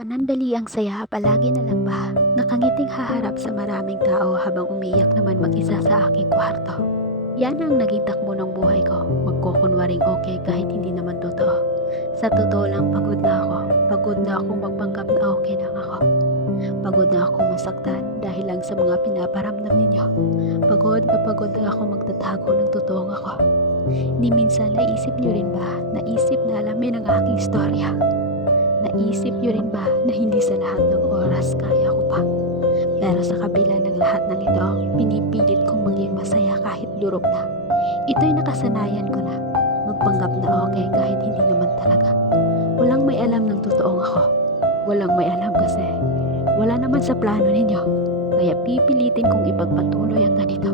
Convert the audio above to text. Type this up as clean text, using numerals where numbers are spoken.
Panandali ang saya, palagi na lang ba? Nakangiting haharap sa maraming tao habang umiiyak naman mag-isa sa aking kwarto. Yan ang naging takbo ng buhay ko. Magkukunwaring okay kahit hindi naman totoo. Sa totoo lang, pagod na ako. Pagod na akong magpanggap na okay lang ako. Pagod na akong masaktan dahil lang sa mga pinaparamdam ninyo. Pagod na ako magtatago ng totoong ako. Ni minsan naisip nyo rin ba? Naisip na alamin ang aking istorya. Naisip nyo rin ba na hindi sa lahat ng oras kaya ko pa? Pero sa kabila ng lahat ng ito, pinipilit kong maging masaya kahit durog na. Ito'y nakasanayan ko na. Magpanggap na okay kahit hindi naman talaga. Walang may alam ng totoong ako. Walang may alam kasi wala naman sa plano ninyo. Kaya pipilitin kong ipagpatuloy ang ganito.